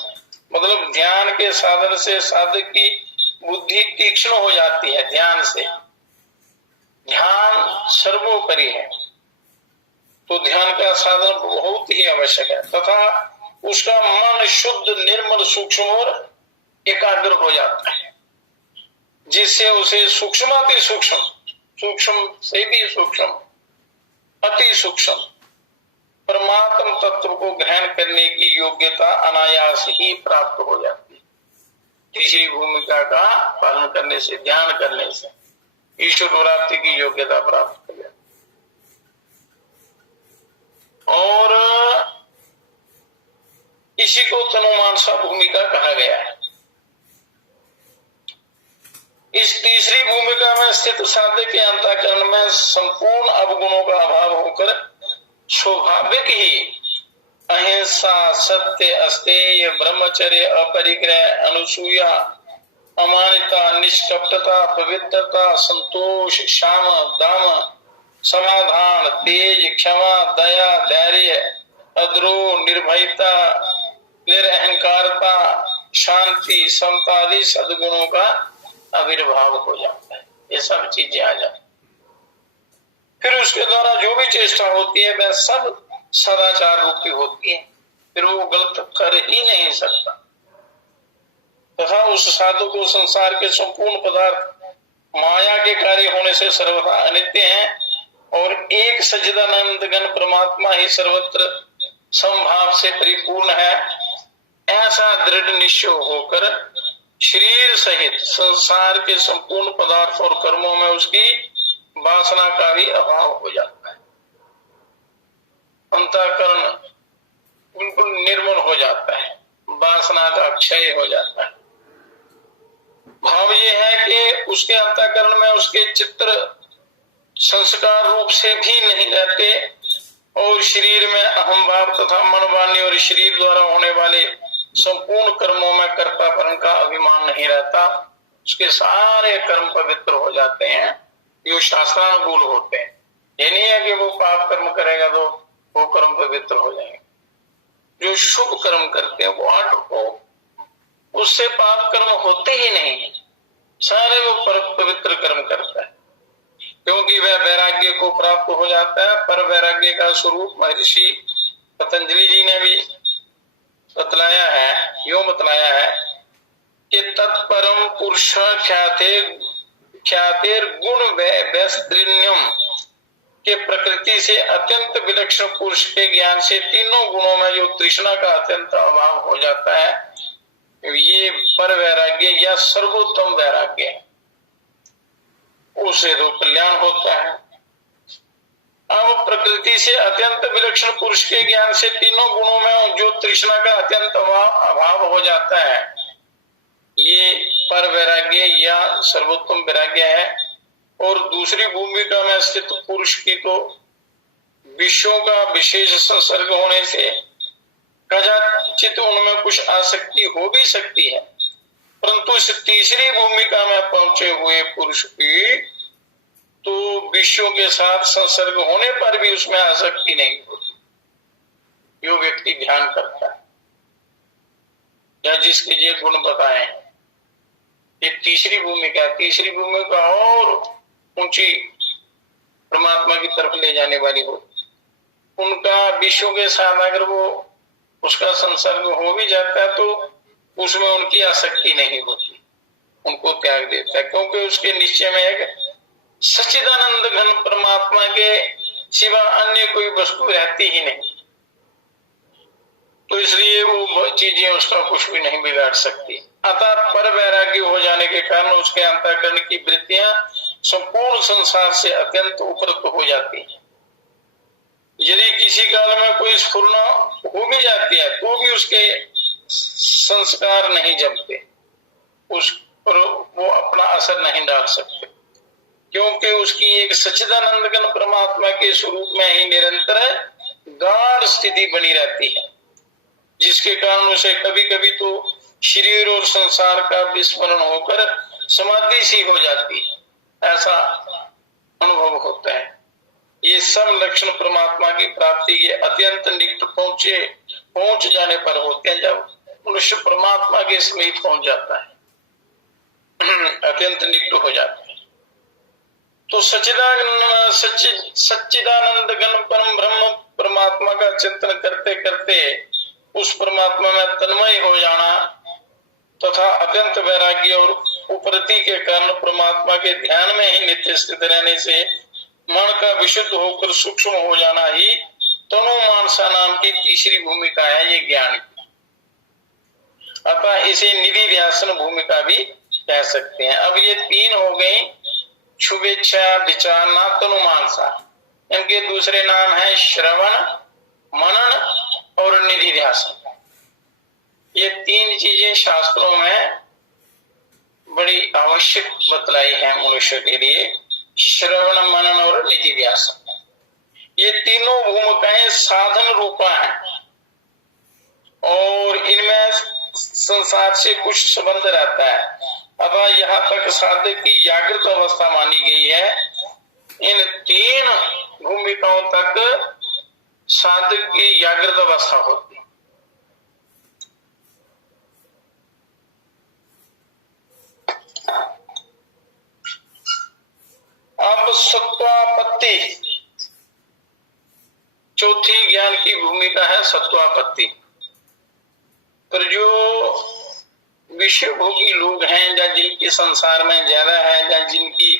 मतलब ध्यान के साधन से साधक की बुद्धि तीक्ष्ण हो जाती है। ध्यान से, ध्यान सर्वोपरि है, तो ध्यान का साधन बहुत ही आवश्यक है तथा उसका मन शुद्ध, निर्मल, सूक्ष्म और एकाग्र हो जाता है, जिससे उसे सूक्ष्माति सूक्ष्म, सूक्ष्म से भी सूक्ष्म, अति सूक्ष्म परमात्म तत्व को ग्रहण करने की योग्यता अनायास ही प्राप्त हो जाती है। तीसरी भूमिका का पालन करने से, ध्यान करने से ईश्वर प्राप्ति की योग्यता प्राप्त हो जाती है। और इसी को तनुमानसा भूमिका कहा गया है। इस तीसरी भूमिका में स्थित साधक के अंतःकरण में संपूर्ण अवगुणों का अभाव होकर स्वाभाविक ही अहिंसा, सत्य, अस्तेय, ब्रह्मचर्य, अपरिग्रह, अनुसूया, अमानिता, निष्कपटता, पवित्रता, संतोष, क्षाम, दाम, समाधान, तेज, क्षमा, दया, धैर्य, अद्रोह, निर्भयता, निरअहंकारता, शांति, समता आदि सद्गुणों का आविर्भाव हो जाता है। ये सब चीजें आ जाती। फिर उसके द्वारा जो भी चेष्टा होती है वह सब सदाचार रूपी होती है, फिर वो गलत कर ही नहीं सकता। तथा उस साधु को संसार के संपूर्ण पदार्थ माया के कार्य होने से सर्वथा अनित्य हैं और एक सच्चिदानंद घन परमात्मा ही सर्वत्र समभाव से परिपूर्ण है, ऐसा दृढ़ निश्चय होकर शरीर सहित संसार के संपूर्ण पदार्थ और कर्मों में उसकी वासना का भी अभाव हो जाता है। अंतःकरण बिल्कुल निर्मल हो जाता है, वासना का क्षय हो जाता है। भाव ये है कि उसके अंतःकरण में उसके चित्र संस्कार रूप से भी नहीं रहते और शरीर में अहम भाव तथा मन वाणी और शरीर द्वारा होने वाले संपूर्ण कर्मों में कर्तापन का अभिमान नहीं रहता। उसके सारे कर्म पवित्र हो जाते हैं, जो शास्त्रानुकूल होते हैं। ये नहीं है कि वो पाप कर्म करेगा तो वो कर्म पवित्र हो जाएंगे। जो शुभ कर्म करते हैं वो आठ उससे पाप कर्म होते ही नहीं, सारे वो पवित्र कर्म करता है, क्योंकि वह वैराग्य को प्राप्त हो जाता है। पर वैराग्य का स्वरूप महर्षि पतंजलि जी ने भी बतलाया है, यूं बतलाया है कि तत्परम पुरुष ख्यातेर गुण वैस्त्रीण्यम के प्रकृति से अत्यंत विलक्षण पुरुष के ज्ञान से तीनों गुणों में जो तृष्णा का अत्यंत अभाव हो जाता है, ये पर वैराग्य या सर्वोत्तम वैराग्य है, उससे तो कल्याण होता है। अब प्रकृति से अत्यंत विलक्षण पुरुष के ज्ञान से तीनों गुणों में जो तृष्णा का अत्यंत अभाव हो जाता है, ये पर वैराग्य या सर्वोत्तम वैराग्य है। और दूसरी भूमिका में स्थित पुरुष की तो विषयों का विशेष संसर्ग होने से कदाचित उनमें कुछ आसक्ति हो भी सकती है, परंतु इस तीसरी भूमिका में पहुंचे हुए पुरुष की तो विषयों के साथ संसर्ग होने पर भी उसमें आसक्ति नहीं होती। जो व्यक्ति ध्यान करता है या जिसके ये गुण बताए, ये तीसरी भूमिका और ऊंची परमात्मा की तरफ ले जाने वाली हो। उनका विषयों के साथ अगर वो उसका संसर्ग हो भी जाता है तो उसमें उनकी आसक्ति नहीं होती, उनको त्याग देता है, क्योंकि उसके निश्चय में एक सच्चिदानंद घन परमात्मा के सिवा अन्य कोई वस्तु रहती ही नहीं। तो इसलिए वो चीजें उसका कुछ भी नहीं बिगाड़ सकती। अतः पर वैराग्य हो जाने के कारण उसके अंतःकरण की वृत्तियां संपूर्ण संसार से अत्यंत उपरत हो जाती है। यदि किसी काल में कोई स्फुरना हो भी जाती है तो भी उसके संस्कार नहीं जमते, उस पर वो अपना असर नहीं डाल सकते, क्योंकि उसकी एक सच्चिदानंद घन परमात्मा के स्वरूप में ही निरंतर गाढ़ स्थिति बनी रहती है, जिसके कारण उसे कभी कभी तो शरीर और संसार का विस्मरण होकर समाधि सी हो जाती है, ऐसा अनुभव होता है। ये सब लक्षण परमात्मा की प्राप्ति के अत्यंत निकट पहुंच जाने पर होते हैं, जब मनुष्य परमात्मा के समीप पहुंच जाता है, अत्यंत निकट हो जाता है। तो सच्चिदानंद घन परम ब्रह्म परमात्मा का चिंतन करते करते उस परमात्मा में तन्मय हो जाना तथा अत्यंत वैराग्य और उपरति के कारण परमात्मा के ध्यान में ही नित्य स्थित रहने से मन का विशुद्ध होकर सूक्ष्म हो जाना ही तनु मानसा नाम की तीसरी भूमिका है, ये ज्ञान की। अतः इसे निधि ध्यासन भूमिका भी कह सकते हैं। अब ये तीन हो गई, शुभेच्छा, विचारना, तनु मानसा। इनके दूसरे नाम है श्रवण, मनन और निधि ध्यासन। ये तीन चीजें शास्त्रों में बड़ी आवश्यक बतलाई है मनुष्य के लिए, श्रवण, मनन और निधि ध्यासन। ये तीनों भूमिकाएं साधन रूपा हैं और इनमें संसार से कुछ संबंध रहता है। अतः यहाँ तक साधक की जागृत अवस्था मानी गई है। इन तीन भूमिकाओं तक साधक की जागृत अवस्था होती है। अब सत्वापत्ति चौथी ज्ञान की भूमिका है सत्वापत्ति। पर जो विषय भोगी लोग हैं या जिनकी संसार में ज्यादा है या जिनकी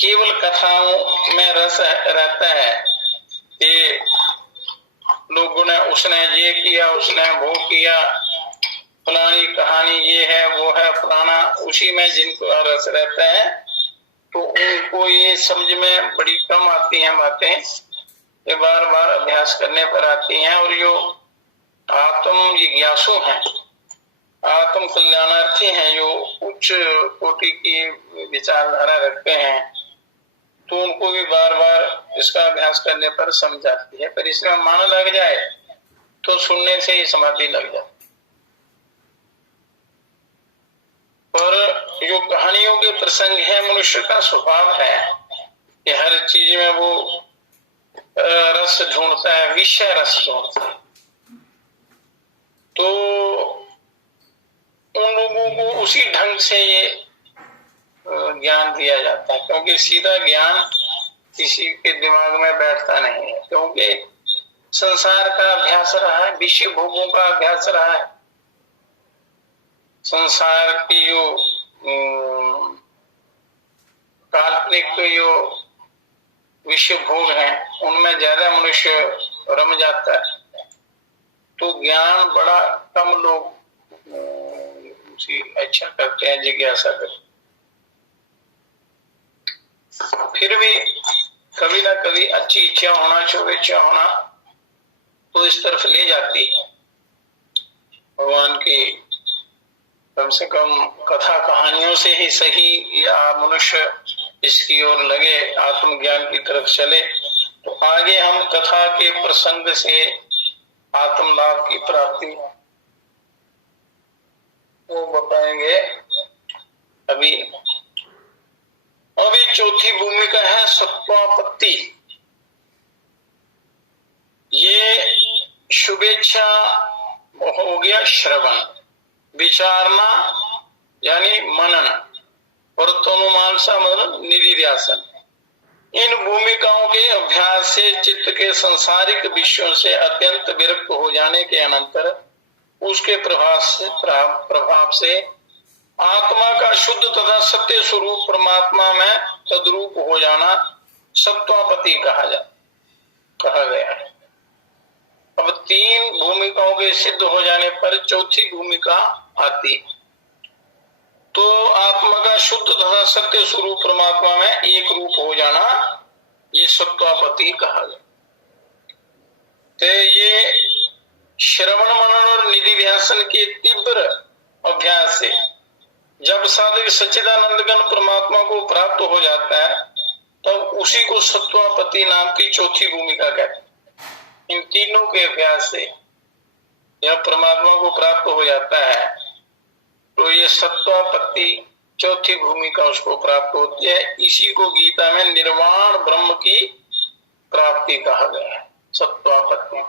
केवल कथाओं में रस रहता है, ये लोगों ने उसने ये किया, उसने वो किया, फलानी कहानी ये है वो है फलाना, उसी में जिनको रस रहता है तो उनको ये समझ में बड़ी कम आती हैं बातें, ये बार बार अभ्यास करने पर आती हैं। और जो आत्म जिज्ञासु हैं, आत्म कल्याणार्थी हैं, जो उच्च कोटि की विचारधारा रखते हैं, तो उनको भी बार बार इसका अभ्यास करने पर समझ आती है। पर इसमें मन लग जाए तो सुनने से ही समाधि लग जाती। पर जो कहानियों के प्रसंग है, मनुष्य का स्वभाव है कि हर चीज में वो रस ढूंढता है, विषय रस ढूंढता है। तो उन लोगों को उसी ढंग से ये ज्ञान दिया जाता है, क्योंकि सीधा ज्ञान किसी के दिमाग में बैठता नहीं है, क्योंकि संसार का अभ्यास रहा है, विषय भोगों का अभ्यास रहा है। संसार की जो काल्पनिक जो विषय भोग हैं उनमें ज्यादा मनुष्य रम जाता है, तो ज्ञान बड़ा कम लोग उसकी इच्छा करते हैं, जिज्ञासा करते। फिर भी कभी ना कभी अच्छी इच्छा होना, शुभेच्छा होना तो इस तरफ ले जाती है। भगवान की कम से कम कथा कहानियों से ही सही या मनुष्य इसकी ओर लगे, आत्मज्ञान की तरफ चले, तो आगे हम कथा के प्रसंग से आत्म लाभ की प्राप्ति वो बताएंगे। अभी चौथी भूमिका है सत्वापत्ति। ये शुभेच्छा हो गया श्रवण, विचारना यानी मनन, और तनुमानसा मतलब निधिध्यासन। इन भूमिकाओं के अभ्यास से चित्त के सांसारिक विषयों से अत्यंत विरक्त हो जाने के अनंतर उसके प्रभाव से आत्मा का शुद्ध तथा सत्य स्वरूप परमात्मा में तद्रूप हो जाना सत्वापत्ति कहा गया है। अब तीन भूमिकाओं के सिद्ध हो जाने पर चौथी भूमिका आती है। तो आत्मा का शुद्ध तथा सत्य स्वरूप परमात्मा में एक रूप हो जाना, ये सत्वापत्ति कहा गया। तो ये श्रवण मनन और निधिध्यासन के तीव्र अभ्यास से जब साधक सच्चिदानंद घन परमात्मा को प्राप्त हो जाता है, तब उसी को सत्वापत्ति नाम की चौथी भूमिका कहते हैं। इन तीनों के अभ्यास से जब परमात्मा को प्राप्त हो जाता है तो ये सत्वापत्ति चौथी भूमिका उसको प्राप्त होती है। इसी को गीता में निर्वाण ब्रह्म की प्राप्ति कहा गया है, सत्वापत्ति।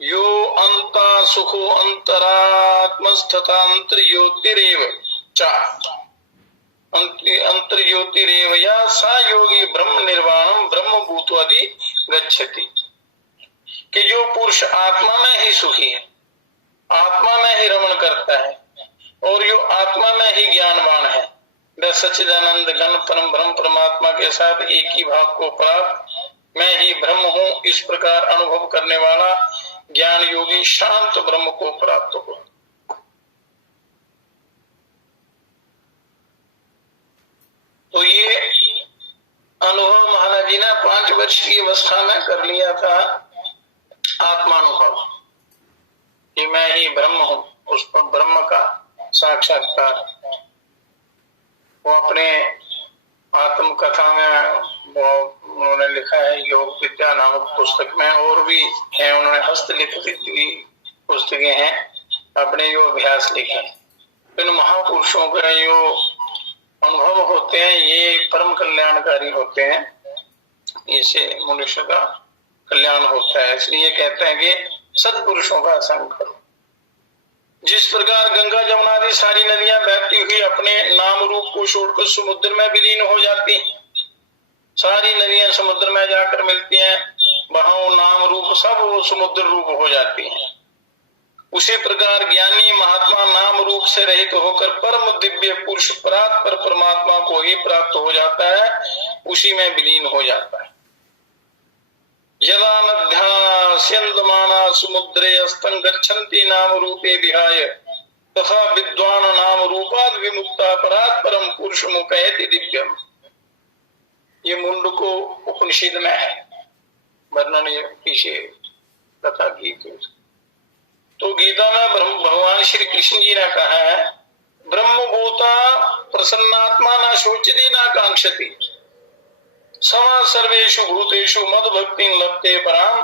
यो अंता सुखो अंतरात्मस्थता अंतर्ज्योतिरेव चा अंतर्ज्योतिरेव या सा योगी ब्रह्म निर्वाणम ब्रह्म भूत्वादि गच्छति। कि जो पुरुष आत्मा में ही सुखी है, आत्मा में ही रमण करता है और जो आत्मा में ही ज्ञानवान है, वह सच्चिदानंद घन परम ब्रह्म परमात्मा के साथ एक ही भाव को प्राप्त मैं ही ब्रह्म हूँ इस प्रकार अनुभव करने वाला ज्ञान योगी शांत ब्रह्म को प्राप्त हो। तो ये अनुभव महाराज जी ने 5 वर्ष की अवस्था में कर लिया था, आत्मानुभव कि मैं ही ब्रह्म हूं, उस पर ब्रह्म का साक्षात्कार। वो अपने आत्म कथा में वो उन्होंने लिखा है योग विद्या नामक पुस्तक में, और भी है, उन्होंने हस्तलिखित हुई पुस्तकें हैं, अपने जो अभ्यास लिखे। इन महापुरुषों के जो अनुभव होते हैं ये परम कल्याणकारी होते हैं, इससे मनुष्य का कल्याण होता है। इसलिए कहते हैं कि सत्पुरुषों का संग करो। जिस प्रकार गंगा जमुना आदि सारी नदियां बहती हुई अपने नाम रूप को छोड़कर समुद्र में विलीन हो जाती, सारी नदियां समुद्र में जाकर मिलती हैं, भाव नाम रूप सब वो समुद्र रूप हो जाती हैं। उसी प्रकार ज्ञानी महात्मा नाम रूप से रहित होकर परम दिव्य पुरुष परात्पर परमात्मा को ही प्राप्त हो जाता है, उसी में विलीन हो जाता है। यदा नद्यास्यन्दमाना समुद्रे अस्तं गच्छन्ति नाम रूपे विहाय तथा विद्वान नाम रूपाद विमुक्ता परात्परम पुरुष मुपैति दिव्यम। ये मुंडको उपनिषद में है वर्णन, ये पीछे कथा की। तो गीता में भगवान श्री कृष्ण जी ने कहा है, ब्रह्मभूता प्रसन्नात्मा न शोचति न कांक्षति समा सर्वेषु भूतेषु मद भक्ति लभते पराम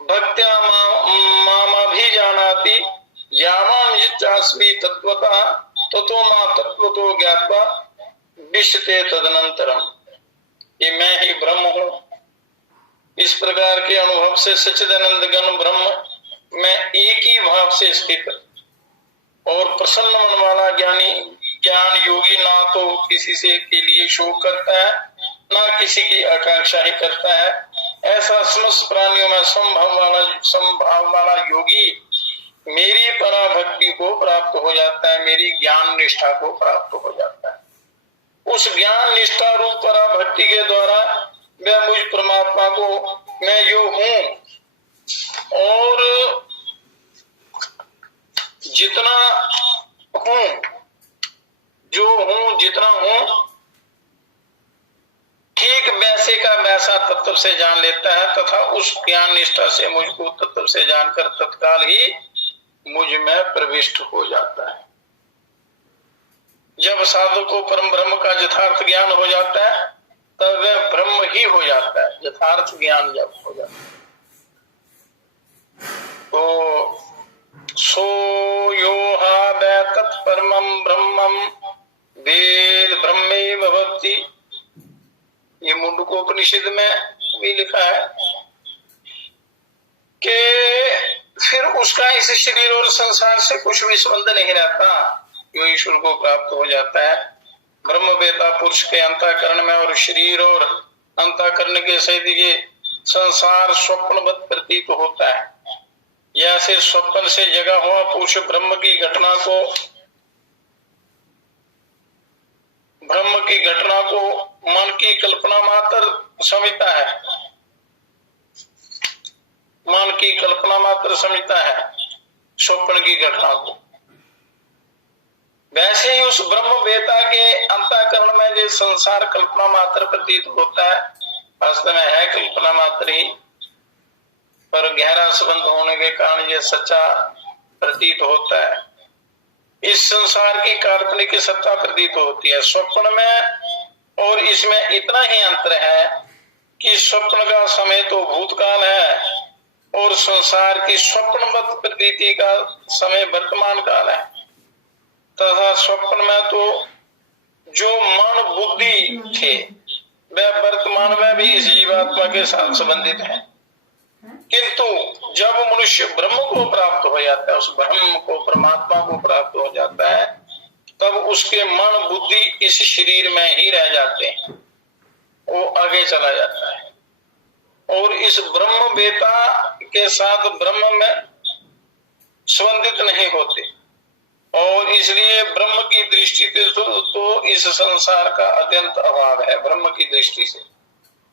भक्त्या मामभिजानाति यामास्मि तत्वतः ततो मा तत्वतो ज्ञात्वा विश्यते तदनंतरम। ये मैं ही ब्रह्म हूँ, इस प्रकार के अनुभव से सच्चिदानंद घन ब्रह्म में एक ही भाव से स्थित और प्रसन्न मन वाला ज्ञान योगी ना तो किसी से के लिए शोक करता है ना किसी की आकांक्षा ही करता है। ऐसा समस्त प्राणियों में संभाव वाला योगी मेरी पराभक्ति को प्राप्त हो जाता है, मेरी ज्ञान निष्ठा को प्राप्त हो जाता है। उस ज्ञान निष्ठा रूप पराभक्ति के द्वारा मैं मुझ परमात्मा को मैं यो हूँ और जितना हूँ, जो हूँ जितना हूँ ठीक वैसे का वैसा तत्व से जान लेता है तथा उस ज्ञान निष्ठा से मुझको तत्व से जानकर तत्काल ही मुझ में प्रविष्ट हो जाता है। जब साधु को परम ब्रह्म का यथार्थ ज्ञान हो जाता है तब वह ब्रह्म ही हो जाता है, यथार्थ ज्ञान जब हो जाता है। तो सो यो हा तत्परमं ब्रह्मं वेद ब्रह्मैव भवति, ये मुंडकोपनिषद में भी लिखा है कि फिर उसका इस शरीर और संसार से कुछ भी संबंध नहीं रहता, यो ईश्वर को प्राप्त हो जाता है। ब्रह्म वेता पुरुष के अंतःकरण में और शरीर और अंतःकरण के सहित ये संसार स्वप्नवत प्रतीत होता है। जैसे स्वप्न से जगा हुआ पुरुष ब्रह्म की घटना को मन की कल्पना मात्र समझता है, मन की कल्पना मात्र समझता है स्वप्न की घटना को, वैसे ही उस ब्रह्म वेता के अंतःकरण में जो संसार कल्पना मात्र प्रतीत होता है वास्तव में है कल्पना मात्र ही, पर गहरा संबंध होने के कारण यह सच्चा प्रतीत होता है। इस संसार की काल्पनिक सत्ता प्रतीत होती है स्वप्न में, और इसमें इतना ही अंतर है कि स्वप्न का समय तो भूतकाल है और संसार की स्वप्नवत प्रतीति का समय वर्तमान काल है। तथा स्वप्न में तो जो मन बुद्धि थे वह वर्तमान में भी इस जीवात्मा के साथ संबंधित है, किंतु जब मनुष्य ब्रह्म को प्राप्त हो जाता है, उस ब्रह्म को परमात्मा को प्राप्त हो जाता है, तब उसके मन बुद्धि इस शरीर में ही रह जाते हैं, वो आगे चला जाता है और इस ब्रह्म वेता के साथ ब्रह्म में संबंधित नहीं होते, और इसलिए ब्रह्म की दृष्टि से तो इस संसार का अत्यंत अभाव है। ब्रह्म की दृष्टि से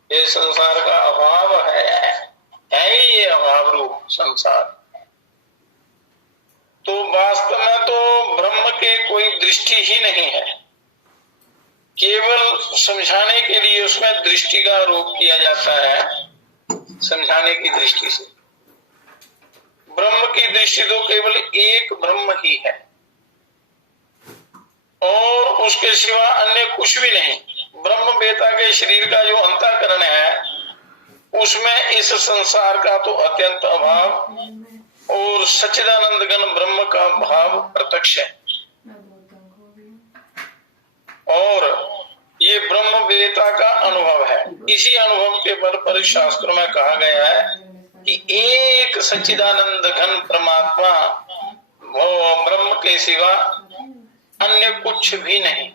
ये संसार का अभाव है ही ये अभाव रूप संसार। तो वास्तव में तो ब्रह्म के कोई दृष्टि ही नहीं है, केवल समझाने के लिए उसमें दृष्टि का आरोप किया जाता है, समझाने की दृष्टि से। ब्रह्म की दृष्टि तो केवल एक ब्रह्म ही है और उसके सिवा अन्य कुछ भी नहीं। ब्रह्म वेता के शरीर का जो अंतःकरण है उसमें इस संसार का तो अत्यंत अभाव और सच्चिदानंद घन ब्रह्म का भाव प्रत्यक्ष है। और ये ब्रह्म वेता का अनुभव है। इसी अनुभव के बल पर शास्त्रों में कहा गया है कि एक सच्चिदानंद घन परमात्मा वो ब्रह्म के सिवा अन्य कुछ भी नहीं।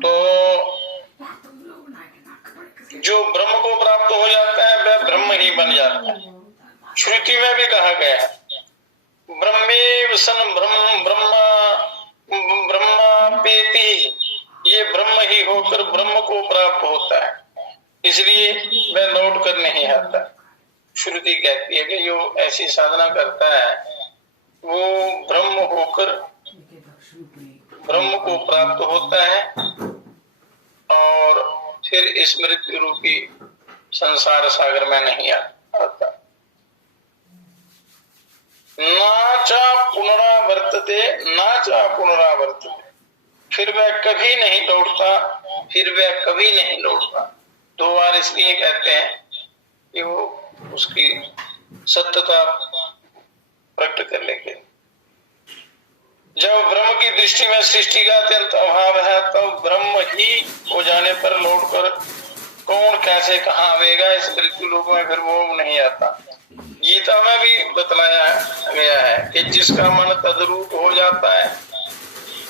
तो जो ब्रह्म को प्राप्त हो जाता है नहीं बन जाता है। श्रुति में भी कहा गया है ब्रह्मेव सन ब्रह्म ब्रह्मापेति, ये ब्रह्म ही होकर ब्रह्म को प्राप्त होता है, इसलिए वह लौट कर नहीं आता। श्रुति कहती है कि जो ऐसी साधना करता है वो ब्रह्म होकर ब्रह्म को प्राप्त होता है और फिर इस मृत्यु रूपी संसार सागर में नहीं आता। ना चा पुनरावर्तते ना चा पुनरावर्तते, फिर वह कभी नहीं लौटता, फिर वह कभी नहीं लौटता। दो बार इसलिए कहते हैं कि वो उसकी सत्यता प्रकट कर लेंगे। जब ब्रह्म की दृष्टि में सृष्टि का अत्यंत अभाव है तब ब्रह्म ही हो जाने पर लौटकर कौन कैसे कहाँ आवेगा इस मृत्यु लोक में, फिर वो नहीं आता। गीता में भी बतलाया गया है कि जिसका मन तद्रूप हो जाता है,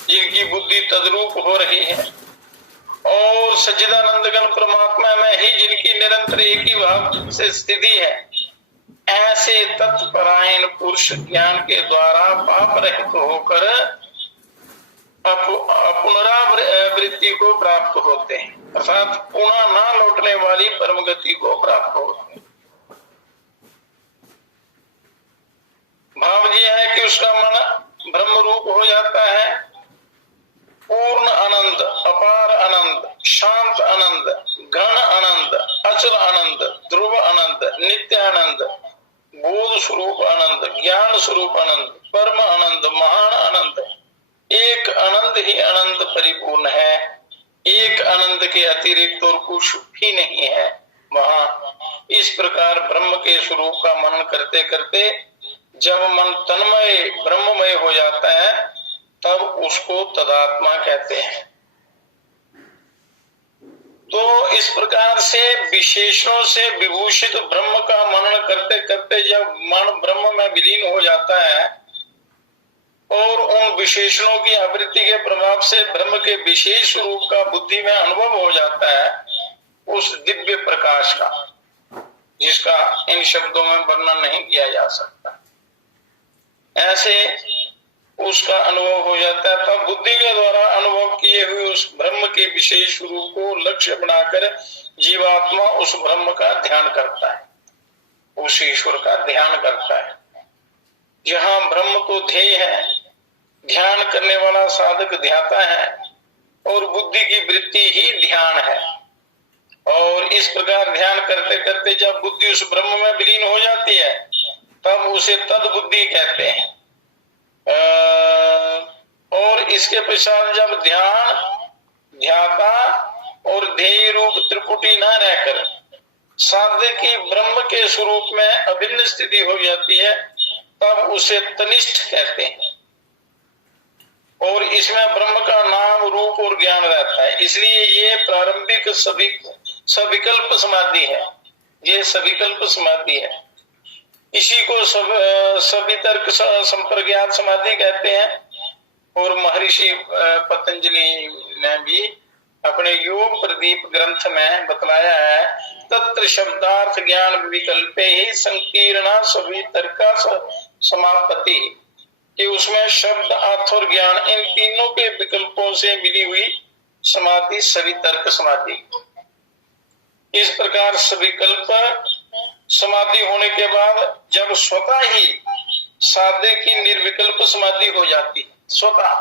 जिनकी बुद्धि तद्रूप हो रही है और सच्चिदानंदघन परमात्मा में ही जिनकी निरंतर एक ही भाव से स्थिति है, ऐसे तत्परायण पुरुष ज्ञान के द्वारा पाप रहित होकर पुनरावृत्ति को प्राप्त होते हैं, अर्थात पुनः ना लौटने वाली परम गति को प्राप्त होते हैं। भाव यह है कि उसका मन ब्रह्म रूप हो जाता है, पूर्ण आनंद, अपार आनंद, शांत आनंद, घन आनंद, अचल आनंद, ध्रुव आनंद, नित्य आनंद, बोध स्वरूप आनंद, ज्ञान स्वरूप आनंद, परम आनंद, महान आनंद, एक आनंद ही आनंद परिपूर्ण है। एक आनंद के अतिरिक्त और कुछ भी नहीं है वहां। इस प्रकार ब्रह्म के स्वरूप का मनन करते करते जब मन तन्मय ब्रह्ममय हो जाता है तब उसको तदात्मा कहते हैं। तो इस प्रकार से विशेषणों से विभूषित ब्रह्म का मनन करते करते जब मन ब्रह्म में विलीन हो जाता है और उन विशेषणों की आवृत्ति के प्रभाव से ब्रह्म के विशेष रूप का बुद्धि में अनुभव हो जाता है, उस दिव्य प्रकाश का, जिसका इन शब्दों में वर्णन नहीं किया जा सकता, ऐसे उसका अनुभव हो जाता है। तब बुद्धि के द्वारा अनुभव किए हुए उस ब्रह्म के विशेष रूप को लक्ष्य बनाकर जीवात्मा उस ब्रह्म का ध्यान करता है, उस ईश्वर का ध्यान करता है। जहां ब्रह्म तो ध्येय है, ध्यान करने वाला साधक ध्याता है और बुद्धि की वृत्ति ही ध्यान है। और इस प्रकार ध्यान करते करते जब बुद्धि उस ब्रह्म में विलीन हो जाती है तब उसे तद बुद्धि कहते हैं। और इसके पश्चात जब ध्यान, ध्याता और ध्येय रूप त्रिपुटी न रहकर साधक की ब्रह्म के स्वरूप में अभिन्न स्थिति हो जाती है तब उसे तनिष्ठ कहते हैं। और इसमें ब्रह्म का नाम, रूप और ज्ञान रहता है, इसलिए ये प्रारंभिक सविकल्प समाधि है। ये सविकल्प समाधि है। इसी को सवितर्क संप्रज्ञात समाधि कहते हैं। और महर्षि पतंजलि ने भी अपने योग प्रदीप ग्रंथ में बतलाया है, तत्र शब्दार्थ ज्ञान विकल्पे ही संकीर्णा सवितर्का समापति, कि उसमें शब्द, अर्थ और ज्ञान इन तीनों के विकल्पों से मिली हुई समाधि सवितर्क समाधि। इस प्रकार सविकल्प समाधि होने के बाद जब स्वतः ही साधक की निर्विकल्प समाधि हो जाती है स्वतः,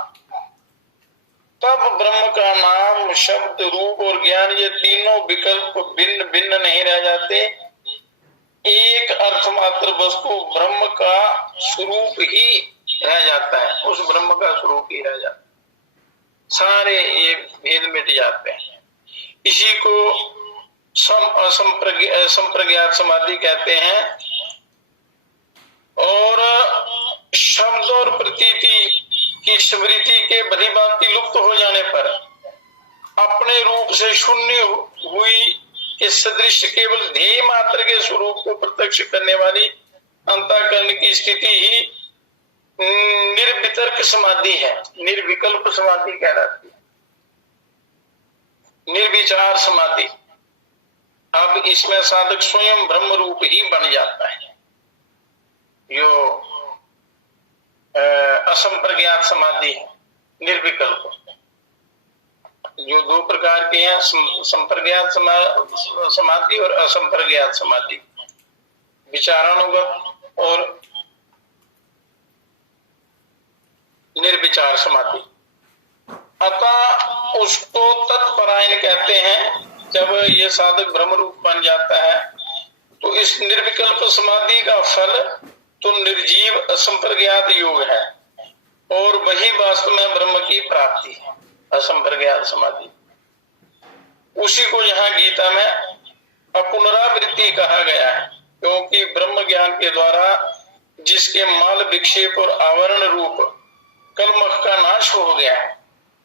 तब ब्रह्म का नाम, शब्द, रूप और ज्ञान ये तीनों विकल्प भिन्न भिन्न नहीं रह जाते। एक अर्थ मात्र वस्तु ब्रह्म का स्वरूप ही रह जाता है, उस ब्रह्म का स्वरूप ही रह जाता है, सारे ये भेद मिट जाते हैं। इसी को संप्रज्ञात समाधि कहते हैं। और शब्द और प्रतीति की स्मृति के बधिभांति लुप्त हो जाने पर अपने रूप से शून्य हुई के सदृश केवल ध्येय मात्र के स्वरूप को प्रत्यक्ष करने वाली अंतःकरण की स्थिति ही निर्वितर्क समाधि है, निर्विकल्प समाधि कहलाती है, निर्विचार समाधि। अब इसमें साधक स्वयं ब्रह्म रूप ही बन जाता है। जो असंप्रज्ञात समाधि है, निर्विकल्प, जो दो प्रकार के हैं, संप्रज्ञात समाधि और असंप्रज्ञात समाधि, विचारानुगत और निर्विचार समाधि। अतः उसको तत्परायण कहते हैं। जब ये साधक ब्रह्म रूप बन जाता है तो इस निर्विकल्प समाधि का फल तो निर्जीव असंप्रज्ञात योग है, और वही वास्तव में ब्रह्म की प्राप्ति है, असंप्रज्ञात समाधि। उसी को यहाँ गीता में अपुनरावृत्ति कहा गया है, क्योंकि ब्रह्म ज्ञान के द्वारा जिसके मल विक्षेप और आवरण रूप कलमख का नाश हो गया है,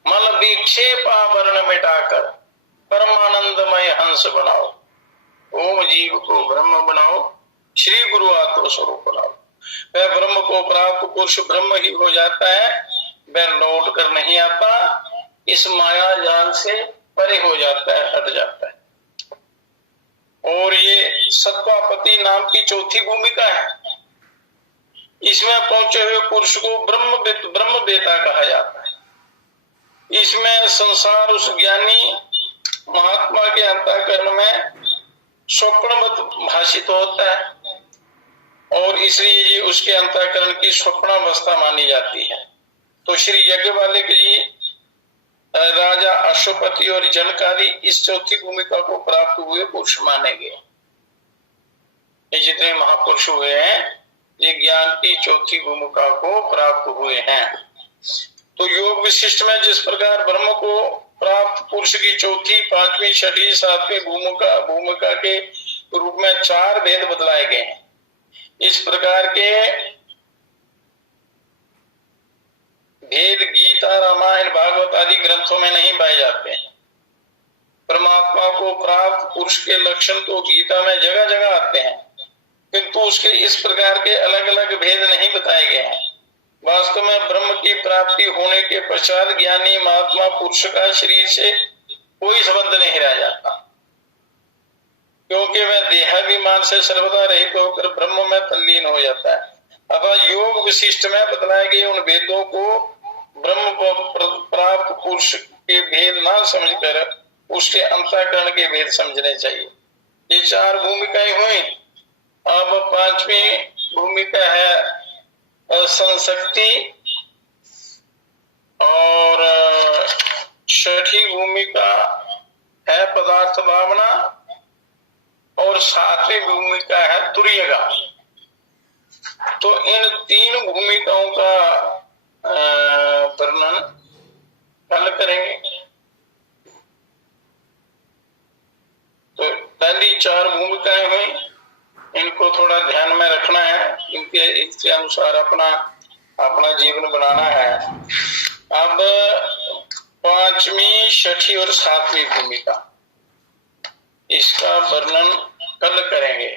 मल विक्षेप आवरण मिटाकर परमानंदमय हंस बनाओ, ओम जीव को ब्रह्म बनाओ, श्री गुरु आत्म स्वरूप बनाओ। वह ब्रह्म को प्राप्त पुरुष ब्रह्म ही हो जाता है, वह लौट कर नहीं आता, इस माया जाल से परे हो जाता है, हट जाता है। और ये सत्वापति नाम की चौथी भूमिका है। इसमें पहुंचे हुए पुरुष को ब्रह्म बेता कहा जाता है। इसमें संसार उस ज्ञानी महात्मा के अंतःकरण में स्वप्नवत भाषित होता है, और इसलिए ये उसके अंतःकरण की स्वप्नावस्था मानी जाती है। तो श्री यज्ञवालिक जी, राजा अश्वपति और जनकारी इस चौथी भूमिका को प्राप्त हुए पुरुष माने गए। ये जितने महापुरुष हुए हैं ये ज्ञान की चौथी भूमिका को प्राप्त हुए हैं। तो योग विशिष्ट में जिस प्रकार ब्रह्म को प्राप्त पुरुष की चौथी, पांचवी, छठी, सातवीं भूमिका के रूप में चार भेद बतलाए गए हैं। इस प्रकार के भेद गीता, रामायण, भागवत आदि ग्रंथों में नहीं पाए जाते हैं। परमात्मा को प्राप्त पुरुष के लक्षण तो गीता में जगह जगह आते हैं, किंतु उसके इस प्रकार के अलग अलग भेद नहीं बताए गए हैं। वास्तव में ब्रह्म की प्राप्ति होने के पश्चात ज्ञानी महात्मा पुरुष का शरीर से कोई संबंध नहीं रह जाता, क्योंकि वह देहाभिमान से सर्वदा रहित होकर ब्रह्म में तल्लीन हो जाता है। अतः योग विशिष्ट में बतलाए गए उन भेदों को ब्रह्म प्राप्त पुरुष के भेद ना समझकर उसके अंतःकरण के भेद समझने चाहिए। ये चार भूमिकाएं हुई। अब पांचवी भूमिका है संशक्ति, और छठी भूमिका है पदार्थ भावना, और सातवीं भूमिका है तुर्यगा। तो इन तीन भूमिकाओं का वर्णन कल करेंगे। तो पहली चार भूमिकाएं हुई, इनको थोड़ा ध्यान में रखना है, इनके अनुसार अपना जीवन बनाना है। अब पांचवी, छठी और सातवीं भूमिका, इसका वर्णन कल करेंगे।